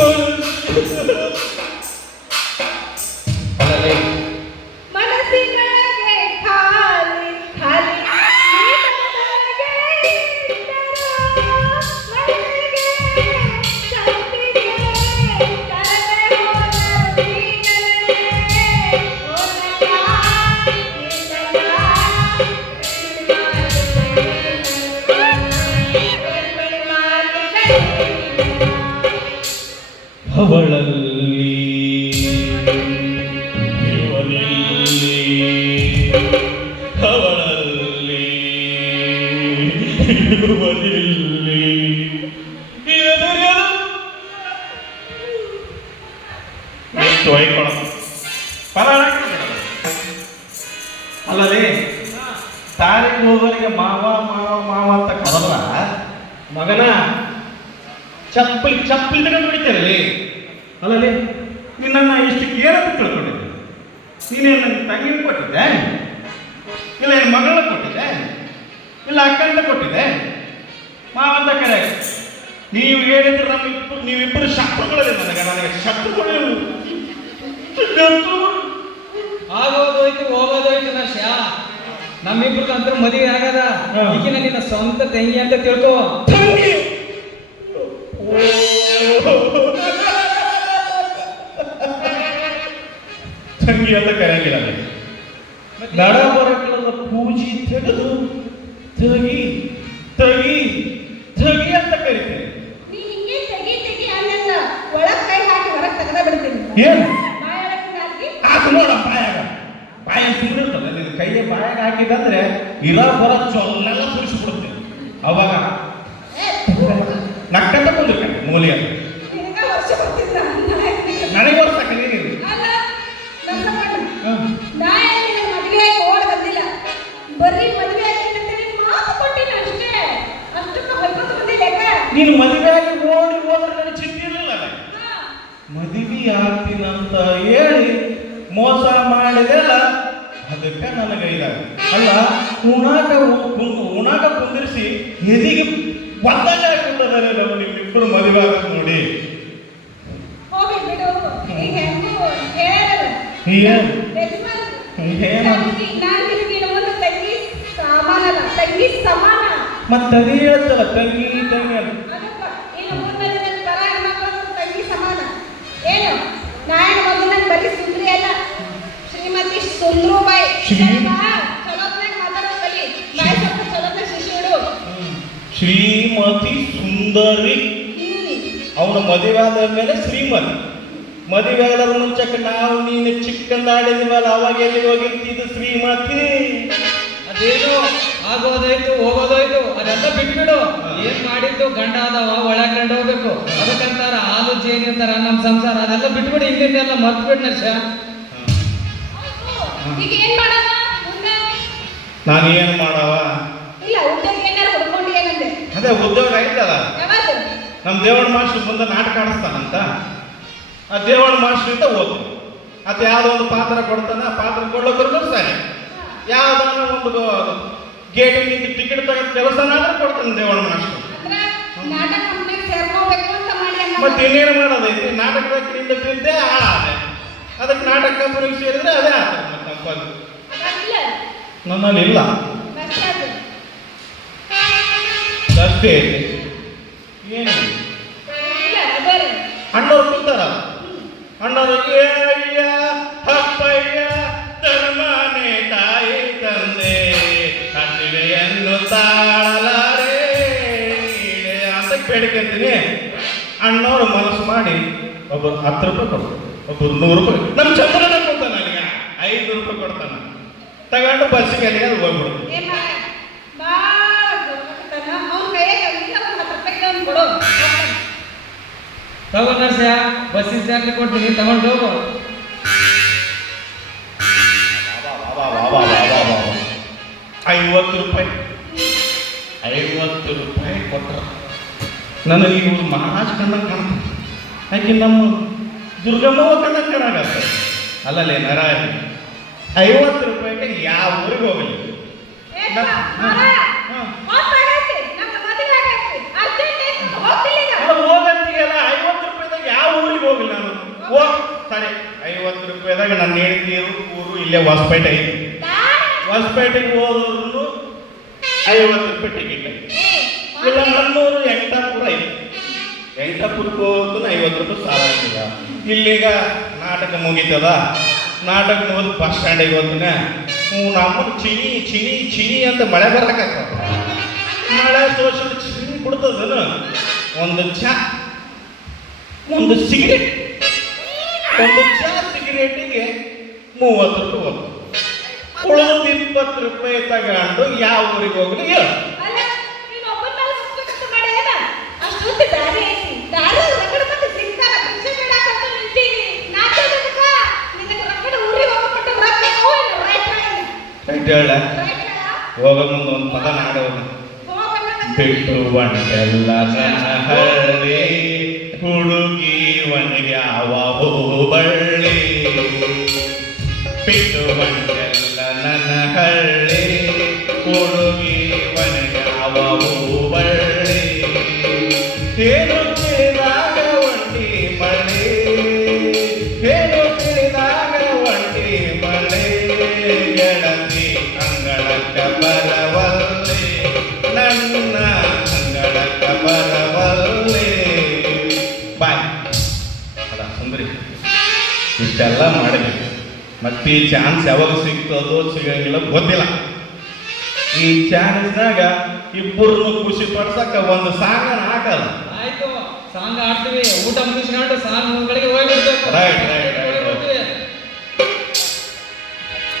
ಅಲ್ಲಲ್ಲಿ ಅವಳಲ್ಲಿ ಇವನಲ್ಲಿ ಅವಳಲ್ಲಿ ಇವನಲ್ಲಿ ಅಲ್ಲಲ್ಲಿ ತಾರಿಗೆ ಹೋಗೋರಿಗೆ ಮಾವ ಮಾವ ಮಾವ ಅಂತ ಕರೆದ್ರ ಮಗನ, ಚಪ್ಪಲಿ ಚಪ್ಪಲಿ ತಗೊಂಡು ಅಲ್ಲಲ್ಲಿ ನಿನ್ನನ್ನು ಇಷ್ಟು ಅಂತ ತಿಳ್ಕೊಂಡಿದ್ದೆ. ನೀನೇನು ನನ್ನ ತಂಗಿನ ಕೊಟ್ಟಿದ್ದೆ. ಇಲ್ಲ ನಿನ್ನ ಮಗಳನ್ನ ಕೊಟ್ಟಿದ್ದೆ. ಇಲ್ಲ ಅಕ್ಕಂತ ಕೊಟ್ಟಿದ್ದೆ. ಮಾವಂತ ಕರೆ. ನೀವು ಹೇಳಿದ್ರೆ ನಮ್ಮಿಬ್ಬರು ನೀವಿಬ್ಬರು ಶತ್ರುಗಳಲ್ಲಿ ನನಗೆ. ನನಗೆ ಶತ್ರುಗಳು. ಆಗೋದೋಯ್ತು ಹೋಗೋದೋಯ್ತು ಶಾ ನಮ್ಮಿಬ್ರದ್ದು ಅಂತ ಮದುವೆ ಆಗದ. ಈಗಿನ ನಿನ್ನ ಸ್ವಂತ ತಂಗಿ ಅಂತ ತಿಳ್ಕೊ. ತಂಗಿ. ನಡಬರಕಳದ ಪೂಜಿ ತೆಗೆದು ತಗಿ ತಗಿ ತಗಿ ಅಂತ ಕರಿತೇನೆ. ಏನು? ಅದು ನೋಡ ಬಾಯಾಗ. ಬಾಯ ಸುರಿರ್ತಲ್ಲ ನಿನ್ನ ಕೈಗೆ ಬಾಯಾಗ ಹಾಕಿದಂದ್ರೆ ಇರ ಬರ ಚೊಲ್ಲೆಲ್ಲ ಸುರಿಸ್ಬಿಡುತ್ತೆ. ಅವಾಗ ನಕ್ಕಂತ ಬಂದಿರ್ತಾನೆ ಮೂಲಿ ಮಾಡಿದೆಲ್ಲ ಅದಕ್ಕೆ ನನಗೆ ಇದಾಗ ಅಲ್ಲ ಉಣಾಕ ಉಣಾಕ ಕುಂದಿರಿಸಿ ಎದಿಗೆ ಒತ್ತಡ ಹಾಕಿದ್ದಾರೆ ನಾವು ನಿಮ್ಮಿಬ್ಬರು ಮದುವೆ ಆಗೋದು ನೋಡಿ. ಏನು? ಮತ್ತೆ ಅದೇ ಹೇಳ್ತಲ್ಲ ತಂಗಿ ತಂಗಿ ಅಂತ ಅದಕ್ಕ ಇನ್ನು ಮುಂದೆ ನನ್ನ ಬರ ಹೆಣ್ಮಕ್ಳು ತಂಗಿ ಸಮಾನ ಏನು ನಾಯಣ ಮಗು ನನ್ ಬರೀ ಸುಂದ್ರಿ ಅಲ್ಲ ಶ್ರೀಮತಿ ಸುಂದ್ರುಬಾಯಿ ಶ್ರೀ- ಚಲೋತ್ನಾಗ ಮಾತಾಡೋದ್ ಕಲಿ ಬಾಯ್ ಸ್ವಲ್ಪ ಚಲೋತ್ನಾಗ ಶಿಶಿ ಇಡು ಶ್ರೀಮತಿ ಸುಂದರಿ. ಅವನ ಮದುವೆ ಆದ ಮೇಲೆ ಶ್ರೀಮತಿ. ಮದುವೆ ಆಗೋದ್ರ ಮುಂಚಕ್ಕೆ ನಾವು ನೀನು ಚಿಕ್ಕಂದ ಮೇಲೆ ಅವಾಗ ಎಲ್ಲಿ ಹೋಗಿರ್ತಿದ್ದು ಶ್ರೀಮತಿ? ಅದೇನು? ಆಗೋದಾಯ್ತು, ಹೋಗೋದಾಯ್ತು, ಅದೆಲ್ಲ ಬಿಟ್ಬಿಡು. ಏನ್ ಮಾಡಿದ್ದು? ಗಂಡ ಆದವ ಒಳಗ್ ಗಂಡ ಹೋಗ್ಬೇಕು. ಅದಕ್ಕಂತಾರ ಹಾಲು ಜೇನಿರ್ತಾರ ನಮ್ಮ ನಮ್ ಸಂಸಾರ, ಅದೆಲ್ಲ ಬಿಟ್ಬಿಡು ಹಿಂದಿನೆಲ್ಲ ಮರ್ತ್ಬಿಡ್ ನರ್ಷ ನಾನು ಏನು ಮಾಡವ ಅದೇ ಉದ್ಯೋಗ ಯಾವಾಗ ನಮ್ಮ ದೇವಣ್ಣ ಮಾಸ್ಟರ್ ಮುಂದೆ ನಾಟಕ ಆಡಿಸ್ತಾನಂತ. ಆ ದೇವಣ್ಣ ಮಾಸ್ಟರ್ ಅಂತ ಓದ್ ಅದು ಯಾವುದೋ ಒಂದು ಪಾತ್ರ ಕೊಡ್ತಾನೆ ಆ ಪಾತ್ರ ಕೊಡ್ಲಕ್ಕೂ ಸರಿ ಯಾವುದಾನ ಒಂದು ಗೇಟಿನಿಂದ ಟಿಕೆಟ್ ತಗೊಂಡು ಕೆಲಸನಾದ್ರೂ ಕೊಡ್ತಾನೆ ದೇವಣ್ಣ ಮಾಸ್ಟರ್. ಮತ್ತೆ ಇನ್ನೇನು ಮಾಡೋದೈತಿ? ನಾಟಕದ ಕ್ರೀಡೆ ಬಿದ್ದೆ ಹಾಳಾದೆ. ಅದಕ್ಕೆ ನಾಟಕ ಕಂಪನಿಗೆ ಸೇರಿದ್ರೆ ಅದೇ ಆಗ್ತದೆ ಮತ್ತೆ ನನ್ನಲ್ಲಿಲ್ಲ ಅದು. ಏನು? ಅಣ್ಣವ್ರು ಕೂತಾರ? ಅಣ್ಣವ್ರು ಅಯ್ಯ ಅಪ್ಪಯ್ಯ ಧರ್ಮನೇ ತಾಯಿ ತಂದೆ ಹಸಿವೆಯನ್ನು ತಾಳಲಾರೆ ಅಂತ ಬೇಡ್ಕೊಂತೀನಿ ಅಣ್ಣವ್ರು ಮನಸ್ಸು ಮಾಡಿ ಒಬ್ಬರು ಹತ್ತು ರೂಪಾಯಿ ಕೊಡ್ತಾರೆ ಒಬ್ಬರು ನೂರು ರೂಪಾಯಿ ನಮ್ಮ ಚಂದ್ರನ ನನಗೆ ಐದು ರೂಪಾಯಿ ಕೊಡ್ತಾನೆ. ತಗೊಂಡು ಬಸ್ಸಿಗೆ ಅಲ್ಲಿಗೆ ಅದು ಹೋಗ್ಬಿಡು. ತಗೋ ನರ್ಷ ಬಸ್ಸಿನ ಚಾರ್ಜ್ ಕೊಡ್ತೀನಿ ತಗೊಂಡು ಹೋಗು. ಐವತ್ತು ರೂಪಾಯಿ. ಐವತ್ತು ರೂಪಾಯಿ ಕೊಟ್ಟರು ನನಗೆ ಇವರು ಮಹಾರಾಜ್ ಕಣ್ಣಂಗೆ ಕಾಣ್ತಾರೆ. ಯಾಕೆ ನಮ್ಮ ದುರ್ಗಮ್ಮವ ಕಣ್ಣಂಗೆ ಕಾಣಾಗತ್ತೆ ಅಲ್ಲಲ್ಲೇ ನರಾಯ ಐವತ್ತು ರೂಪಾಯಿಗೆ ಯಾವ ಊರಿಗೆ ಹೋಗಲಿ? ಏ ಐವತ್ತು ರೂಪಾಯಿದಾಗ ಯಾವ ಊರಿಗೆ ಮದುವೆ ನಾನು? ಓ ಸರಿ. ಐವತ್ತು ರೂಪಾಯಿದಾಗ ನನ್ನ ಹೆಂಡತಿಯರು ಊರು ಇಲ್ಲೇ ಹೊಸಪೇಟೆ ಐತಿ. ಹೊಸಪೇಟೆಗೆ ಹೋದ್ರು ಐವತ್ತು ರೂಪಾಯಿ ಟಿಕೆಟ್ ಇಲ್ಲ ನನ್ನೂರು ಎಂಟಾಪುರ ಇದೆ ಎಂಟಾಪುರಕ್ಕೆ ಹೋದ್ರು ಐವತ್ತು ರೂಪಾಯಿ ಸಾಲ ಇಲ್ಲೀಗ ನಾಟಕ ಮುಗೀತದ? ನಾಟಕ ಮುಗಿದು ಬಸ್ ಸ್ಟ್ಯಾಂಡಿಗೆ ಹೋದ್ನೆ ನಮ್ಮ ಚಿನಿ ಚಿನಿ ಚಿನಿ ಅಂತ ಮಳೆ ಬರಕತ್ತ ಮಳೆ ಸೋಷಲ್ ಚಿನಿ ಬಿಡ್ತದನು ಒಂದು ಚಾ, ಒಂದು ಸಿಗರೇಟ್ ಒಂದು ಚಾ ಸಿಗರೇಟಿಗೆ ಮೂವತ್ತು ರೂಪಾಯಿ ಉಳಿದು ಇಪ್ಪತ್ತು ರೂಪಾಯಿ ತಗೊಂಡು ಯಾವ ಊರಿಗೆ ಹೋಗ್ಲಿ ಹೇಳು. ಹೇಳ. ಹೋಗೋ ಮುಂದೆ ಒಂದು ಪದ ನಾಡೋಣ ಬಿಟ್ಟು ಒಣಗೆಲ್ಲ ಹಳ್ಳಿ ಹುಡುಗಿ ಯಾವ ಬಳ್ಳಿ ಬಿಟ್ಟು ಒಣಗೆಲ್ಲ ನನ್ನ ಹಳ್ಳಿ ಹುಡುಗಿ ಯಾವ ಬಳ್ಳಿ ಏನು ಬಾಯ್. ಅಲ್ಲ ಸುಂದರಿ ಇಷ್ಟೆಲ್ಲ ಮಾಡಿದ್ವಿ. ಮತ್ತೆ ಈ ಚಾನ್ಸ್ ಯಾವಾಗ ಸಿಗ್ತದೋ ಸಿಗಂಗಿಲ್ಲ ಗೊತ್ತಿಲ್ಲ. ಈ ಚಾನ್ಸ್ನಾಗ ಇಬ್ಬರನ್ನು ಖುಷಿ ಪಡ್ಸಕ್ಕ ಒಂದು ಸಾಂಗ್ ಹಾಕಲ್ಲ. ಆಯ್ತು ಸಾಂಗ್ ಹಾಕ್ತೀವಿ. ಊಟ ಮುಗಿಸ್ಕೊಂಡು ಸಾಂಗ್ ಗಳಿಗೆ ರೈಟ್ ರೈಟ್ ರೈಟ್